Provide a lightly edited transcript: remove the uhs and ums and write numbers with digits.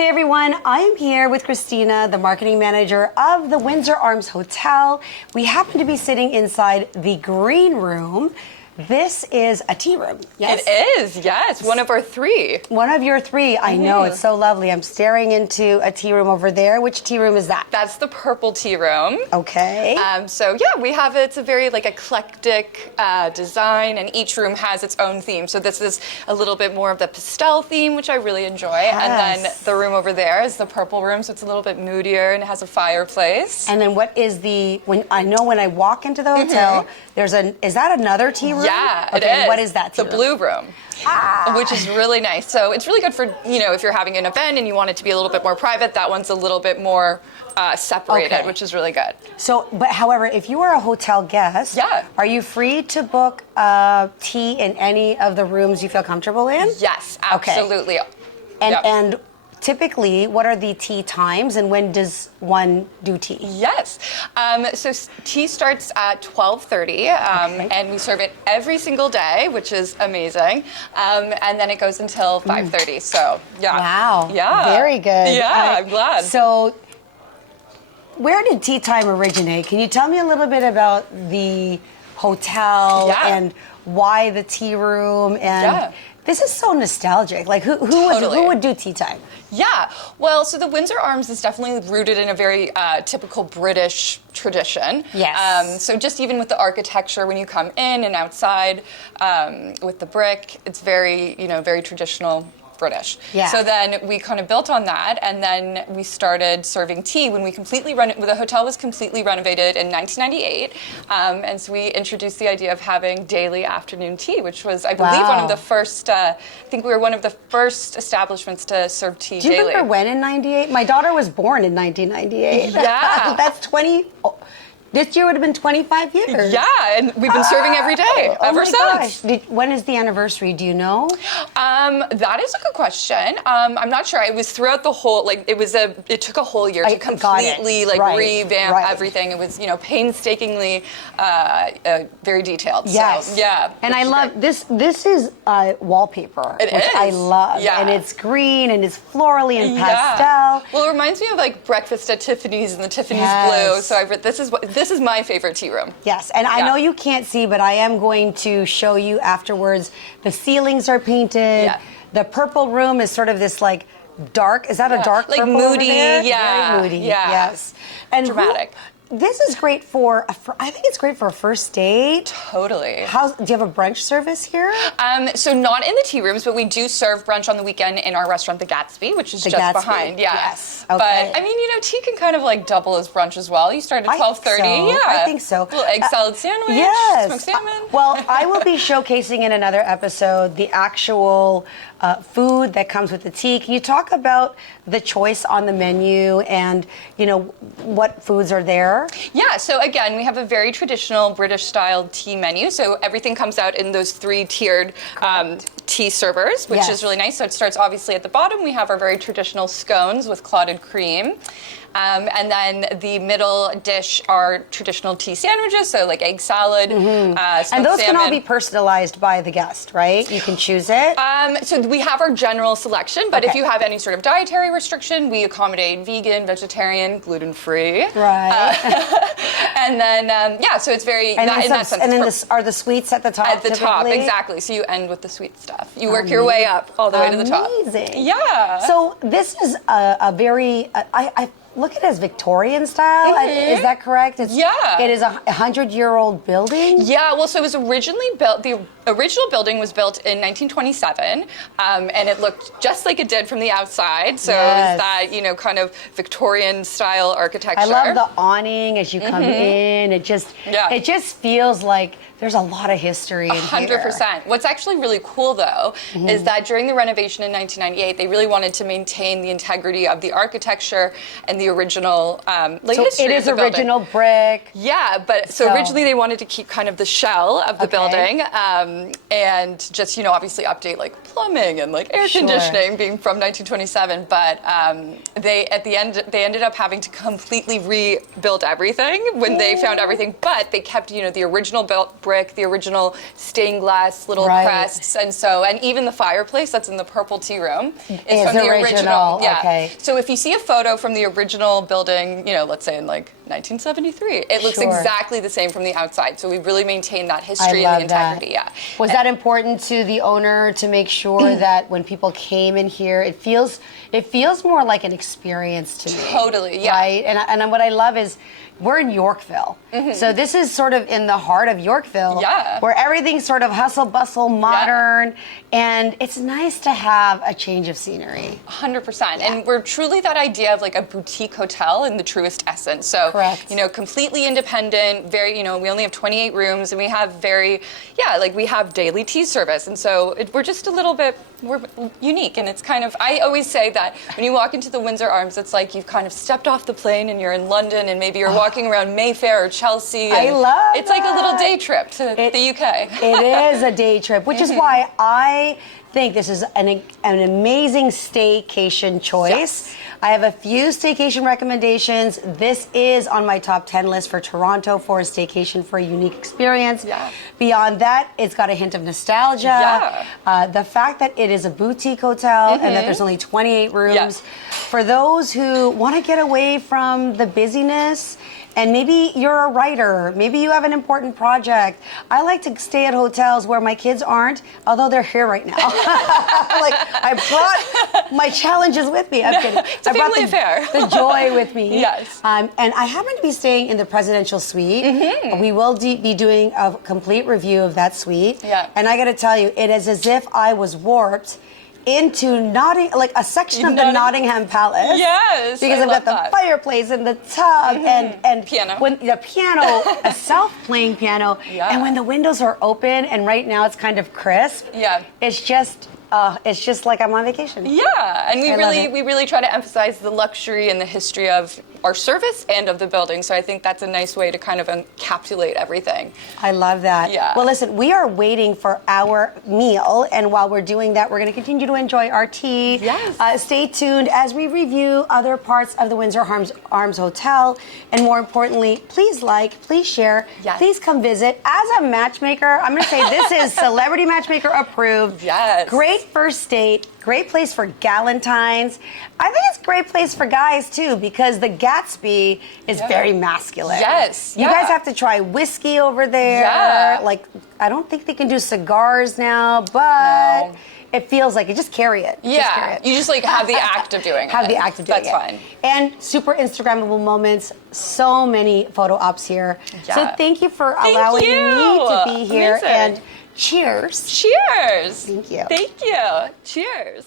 Hey everyone, I am here with Christina, the marketing manager of the Windsor Arms Hotel. We happen to be sitting inside the green room. This is a tea room, yes? It is, yes. One of our three. One of your three. I know, it's so lovely. I'm staring into a tea room over there. Which tea room is that? That's the purple tea room. Okay. So yeah, we have it's a very eclectic design, and each room has its own theme. So this is a little bit more of the pastel theme, which I really enjoy. Yes. And then the room over there is the purple room, so it's a little bit moodier and it has a fireplace. And then what is when I walk into the hotel, is that another tea room? Yeah, okay, it is. What is that tea room? The blue room. Which is really nice. So it's really good for, if you're having an event and you want it to be a little bit more private, that one's a little bit more separated, which is really good. So, but however, if you are a hotel guest, are you free to book tea in any of the rooms you feel comfortable in? Yes, absolutely. Okay. And typically, what are the tea times, and when does one do tea? Yes. So tea starts at 12:30, and we serve it every single day, which is amazing. And then it goes until 5:30. So, yeah. Wow. Yeah. Very good. Yeah, I'm glad. So, where did tea time originate? Can you tell me a little bit about the hotel and why the tea room? And this is so nostalgic. Like, who would do tea time? Yeah, well, so the Windsor Arms is definitely rooted in a very typical British tradition. Yes. So just even with the architecture, when you come in and outside with the brick, it's very, very traditional British. Yeah. So then we kind of built on that, and then we started serving tea when we the hotel was completely renovated in 1998, and so we introduced the idea of having daily afternoon tea, which was, I believe, one of the first, I think we were one of the first establishments to serve tea daily. Do you remember when in 98? My daughter was born in 1998. Yeah. That's 20... This year would have been 25 years. Yeah, and we've been serving every day ever since. Gosh. When is the anniversary? Do you know? That is a good question. I'm not sure. It was throughout the whole, it took a whole year to completely revamp everything. It was, painstakingly very detailed. Yes. So, yeah. And I love this. This is wallpaper, which I love. Yeah. And it's green and it's florally and pastel. Well, it reminds me of Breakfast at Tiffany's and the Tiffany's blue. So this is my favorite tea room. Yes, and I know you can't see, but I am going to show you afterwards. The ceilings are painted. Yeah. The purple room is sort of this dark. Is that a dark purple moody? Over there? Yeah, very moody. Yeah, yes, and dramatic. This is great I think it's great for a first date. Totally. Do you have a brunch service here? So not in the tea rooms, but we do serve brunch on the weekend in our restaurant, the Gatsby, which is just behind. Yeah. Yes. Okay. But I mean, tea can kind of double as brunch as well. You start at 12:30. Yeah. I think so. A little egg salad sandwich. Yes. Smoked salmon. Well, I will be showcasing in another episode the actual food that comes with the tea. Can you talk about the choice on the menu and what foods are there? Yeah, so again, we have a very traditional British-style tea menu. So everything comes out in those three-tiered tea servers, which is really nice. So it starts obviously at the bottom. We have our very traditional scones with clotted cream. And then the middle dish are traditional tea sandwiches, so egg salad, smoked and those salmon. can all be personalized by the guest, right? You can choose it? So we have our general selection, but if you have any sort of dietary restriction, we accommodate vegan, vegetarian, gluten-free. Right. And then, so it's very, in that sense. And then are the sweets at the top? At the top, exactly. So you end with the sweet stuff. You work your way up all the way to the top. Amazing. Yeah. So this is a very, I look at it as Victorian style. Is that correct? It is a 100-year-old building? Yeah, well, so it was originally built, the original building was built in 1927, and it looked just like it did from the outside. So it was that, kind of Victorian style architecture. I love the awning as you come in. It just feels like there's a lot of history in 100%. What's actually really cool, though, is that during the renovation in 1998, they really wanted to maintain the integrity of the architecture and the original history it is of the original building. brick. Yeah, but so originally they wanted to keep kind of the shell of the building and just, obviously update plumbing and like air conditioning being from 1927, but they ended up having to completely rebuild everything when they found everything, but they kept, you know, the original built brick, the original stained glass little crests, and even the fireplace that's in the purple tea room is from the original. Yeah. Okay. So if you see a photo from the original building, you know, let's say in like 1973, it looks exactly the same from the outside. So we really maintain that history and the integrity. Yeah. Was that important to the owner to make sure that when people came in here, it feels more like an experience to me? Totally. Yeah. Right. And what I love is we're in Yorkville. So this is sort of in the heart of Yorkville, where everything's sort of hustle, bustle, modern, and it's nice to have a change of scenery. 100%. And we're truly that idea of like a boutique hotel in the truest essence. So, you know, completely independent, very, you know, we only have 28 rooms, and we have we have daily tea service. And so we're just a little bit, we're unique. And it's kind of, I always say that when you walk into the Windsor Arms, it's like you've kind of stepped off the plane and you're in London, and maybe you're walking around Mayfair or Chelsea. I love It's like a little day trip to the UK. It is a day trip, which is why I think this is an amazing staycation choice. Yes. I have a few staycation recommendations. This is on my top 10 list for Toronto for a staycation for a unique experience. Beyond that, it's got a hint of nostalgia. The fact that it is a boutique hotel and that there's only 28 rooms. For those who want to get away from the busyness, and maybe you're a writer, maybe you have an important project. I like to stay at hotels where my kids aren't, although they're here right now. Like, I brought my challenges with me. I'm kidding. It's a family affair. The joy with me. Yes. And I happen to be staying in the presidential suite. We will be doing a complete review of that suite. And I got to tell you, it is as if I was warped into a section of the Nottingham Palace. Yes, because I've got the fireplace and the tub and piano. When the piano, a self-playing piano, and when the windows are open and right now it's kind of crisp. It's just like I'm on vacation. And we really try to emphasize the luxury and the history of our service and of the building. So I think that's a nice way to kind of encapsulate everything. I love that. Well, listen, we are waiting for our meal, and while we're doing that, we're going to continue to enjoy our tea. Stay tuned as we review other parts of the Windsor Arms Hotel, and more importantly, please like, please share, please come visit. As a matchmaker, I'm going to say this is Celebrity Matchmaker approved. Great first date. Great place for galentines. I think it's a great place for guys too, because the Gatsby is very masculine. You guys have to try whiskey over there. Like, I don't think they can do cigars now, but it feels like it. Just carry it. Just carry it. You just like have the act of doing it. Have the act of doing it. That's fine. And super Instagrammable moments. So many photo ops here. So thank you for allowing me to be here. Amazing. And cheers. Cheers. Thank you. Thank you. Cheers.